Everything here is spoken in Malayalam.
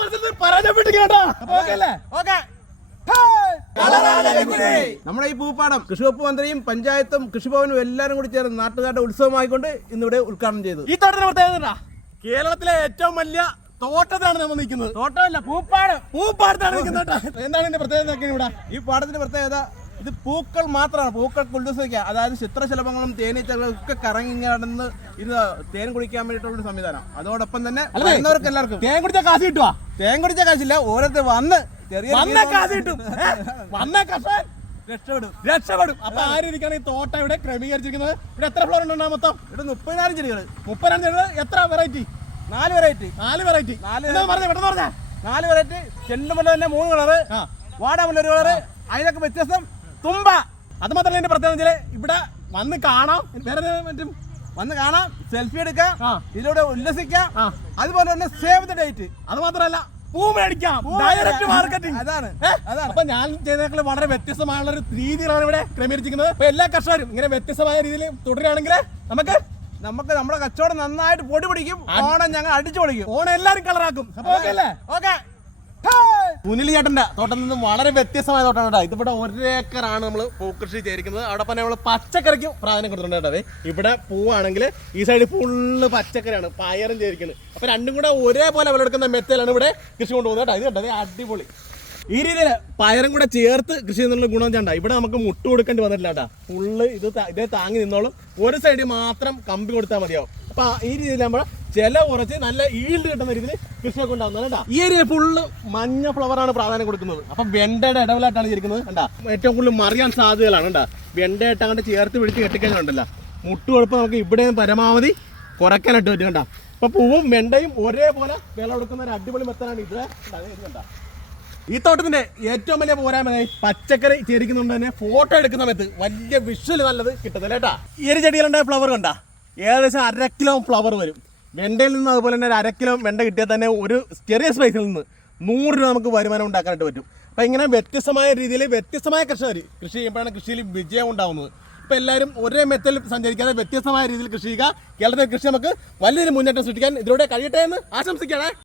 മത്സരത്തിൽ പരാജയപ്പെട്ടു കേട്ടോ. ഓക്കേ അല്ലേ? ഓക്കെ. നമ്മുടെ ഈ പൂപ്പാടം കൃഷിവകുപ്പ് മന്ത്രിയും പഞ്ചായത്തും കൃഷിഭവനും എല്ലാരും കൂടി ചേർന്ന് നാട്ടുകാരുടെ ഉത്സവമായിക്കൊണ്ട് ഇന്നിവിടെ ഉദ്ഘാടനം ചെയ്തു. ഈ തോട്ടത്തിന് പ്രത്യേകത? കേരളത്തിലെ ഏറ്റവും വലിയ തോട്ടത്താണ് നമ്മൾ നിൽക്കുന്നത്. തോട്ടമല്ല പൂപ്പാടം. പൂപ്പാടത്താണ് നിൽക്കുന്നത് എന്താണ് ഇതിന്റെ പ്രത്യേകത? ഇവിടെ. ഈ പാടത്തിന്റെ പ്രത്യേകത ഇത് പൂക്കൾ മാത്രമാണ്. പൂക്കൾ ഉല്ലസിക്കുക അതായത് ചിത്രശലഭങ്ങളും തേനീച്ചകളും ഒക്കെ കറങ്ങി നടന്ന് ഇത് തേൻ കുടിക്കാൻ വേണ്ടിയിട്ടുള്ള സംവിധാനം. അതോടൊപ്പം തന്നെ വരുന്നവർക്ക് എല്ലാവർക്കും തേൻ കുടിച്ച കാശ് കിട്ടുവാ? തേൻ കുടിച്ച കാശില്ല ഓരോരുത്തർ വന്ന് ചെറിയ വന്ന കാശ് കിട്ടും? വന്ന കർഷകൻ രക്ഷപ്പെടും. രക്ഷപ്പെടും. അപ്പൊ ആരിക്കാണ് ഈ തോട്ടം ഇവിടെ ക്രമീകരിച്ചിരിക്കുന്നത്? ഇവിടെ എത്ര ഫ്ലോർ ഉണ്ട് മൊത്തം? ഇവിടെ മുപ്പതിനായിരം ചെടികൾ മുപ്പതിനായിരം ചെടികൾ എത്ര വെറൈറ്റി നാല് വെറൈറ്റി നാല് വെറൈറ്റി നാല് പറഞ്ഞ? പെട്ടെന്ന് പറഞ്ഞ. നാല് വെറൈറ്റി ചെണ്ടുമല്ല തന്നെ മൂന്ന് കളറ് ആ. വാടാമല്ല ഒരു കളറ് അതിനൊക്കെ വ്യത്യസ്തം തുമ്പ. അത് മാത്രമല്ല എന്റെ പ്രത്യേകത വെച്ചാൽ ഇവിടെ വന്ന് കാണാം. വേറെ മറ്റും? വന്ന് കാണാം സെൽഫി എടുക്കാം. ഇതിലൂടെ ഉല്ലസിക്കാം. അതുപോലെ തന്നെ സേവ് ദ ഡേറ്റ് അത് മാത്രമല്ല പൂ മേടിക്കാം. ഡയറക്റ്റ് മാർക്കറ്റിംഗ് അതാണ്. അതാണ്. അപ്പൊ ഞാൻ ചെയ്തേക്കാൾ വളരെ വ്യത്യസ്തമായുള്ള ഒരു രീതിയിലാണ് ഇവിടെ ക്രമീകരിച്ചിരിക്കുന്നത്. അപ്പൊ എല്ലാ കർഷകരും ഇങ്ങനെ വ്യത്യസ്തമായ രീതിയിൽ തുടരുകയാണെങ്കിൽ നമുക്ക് നമുക്ക് നമ്മുടെ കച്ചവടം നന്നായിട്ട് പൊടി പിടിക്കും. ഓണം ഞങ്ങൾ അടിച്ചു പൊളിക്കും. ഓണം എല്ലാരും കളറാക്കും അപ്പൊ ഓക്കെ അല്ലേ? ഓക്കെ. സുനിൽ ചേട്ടന്റെ തോട്ടം നിന്നും വളരെ വ്യത്യസ്തമായ തോട്ടമാണ് കേട്ടോ. ഇതിവിടെ ഒരേക്കറാണ് നമ്മൾ പൂക്കൃഷി ചെയ്തിരിക്കുന്നത്. അവിടെ തന്നെ നമ്മൾ പച്ചക്കറിക്കും പ്രാധാന്യം കൊടുത്തിട്ടുണ്ട് കേട്ടോ ഇവിടെ പൂവാണെങ്കിൽ ഈ സൈഡിൽ ഫുള്ള് പച്ചക്കറിയാണ് പയറും ചെയ്തിരിക്കുന്നത്. അപ്പൊ രണ്ടും കൂടെ ഒരേപോലെ വിളവെടുക്കുന്ന മെത്തേലാണ് ഇവിടെ കൃഷി കൊണ്ടുപോകുന്നത് കേട്ടോ. ഇത് കേട്ടോ അടിപൊളി. ഈ രീതിയിൽ പയറും കൂടെ ചേർത്ത് കൃഷി ചെയ്യുന്നുള്ള ഗുണം ചേണ്ട ഇവിടെ നമുക്ക് മുട്ട കൊടുക്കേണ്ടി വന്നിട്ടില്ല കേട്ടോ. ഫുള്ള് ഇത് ഇതേ താങ്ങി നിന്നോളും. ഒരു സൈഡിൽ മാത്രം കമ്പി കൊടുത്താൽ മതിയാവും. അപ്പൊ ഈ രീതിയിൽ നമ്മൾ ചില കുറച്ച് നല്ല ഈൽഡ് കിട്ടുന്ന രീതിയിൽ കൃഷിയൊക്കെ ഉണ്ടാകുന്നത് ഈ ഏരിയ ഫുള്ള് മഞ്ഞ ഫ്ലവറാണ് പ്രാധാന്യം കൊടുക്കുന്നത്. അപ്പൊ വെണ്ടയുടെ ഇടവിലായിട്ടാണ് ഇരിക്കുന്നത്. കണ്ടാ? ഏറ്റവും കൂടുതൽ മറിയാൻ സാധ്യതകളാണ്. കണ്ടാ? വെണ്ടയായിട്ട് അങ്ങോട്ട് ചേർത്ത് പിടിച്ച് കെട്ടിക്കഴിഞ്ഞുണ്ടല്ലോ മുട്ടുകൊടുപ്പ് നമുക്ക് ഇവിടെയും പരമാവധി കുറയ്ക്കാനായിട്ട് പറ്റും കണ്ടാ? അപ്പൊ പൂവും വെണ്ടയും ഒരേപോലെ വില കൊടുക്കുന്ന ഒരു അടിപൊളി മെത്തനാണ് ഇത്. ഈ തോട്ടത്തിന്റെ ഏറ്റവും വലിയ പോരായ്മ പച്ചക്കറി ചേരിക്കുന്നുണ്ട് തന്നെ ഫോട്ടോ എടുക്കുന്ന സമയത്ത് വലിയ വിഷ്വൽ നല്ലത് കിട്ടുന്നില്ല കേട്ടാ? ഈ ഒരു ചെടികളുണ്ടായ ഫ്ലവർ കണ്ട? ഏകദേശം അര കിലോ ഫ്ലവർ വരും. വെണ്ടയിൽ നിന്ന് അതുപോലെ തന്നെ ഒരു അരക്കിലോ കിലോ വെണ്ട കിട്ടിയാൽ തന്നെ ഒരു ചെറിയ സ്പൈസിൽ നിന്ന് നൂറ് രൂപ നമുക്ക് വരുമാനം ഉണ്ടാക്കാനായിട്ട് പറ്റും. അപ്പം ഇങ്ങനെ വ്യത്യസ്തമായ രീതിയിൽ വ്യത്യസ്തമായ കർഷകർ കൃഷി ചെയ്യുമ്പോഴാണ് കൃഷിയിൽ വിജയം ഉണ്ടാകുന്നത് ഇപ്പോൾ എല്ലാവരും ഒരേ മെത്തൽ സഞ്ചരിക്കാതെ വ്യത്യസ്തമായ രീതിയിൽ കൃഷി ചെയ്യുക. കേരളത്തിലെ കൃഷി നമുക്ക് വലിയൊരു മുന്നേറ്റം സൃഷ്ടിക്കാൻ ഇതിലൂടെ കഴിയട്ടെ എന്ന് ആശംസിക്കുകയാണ്.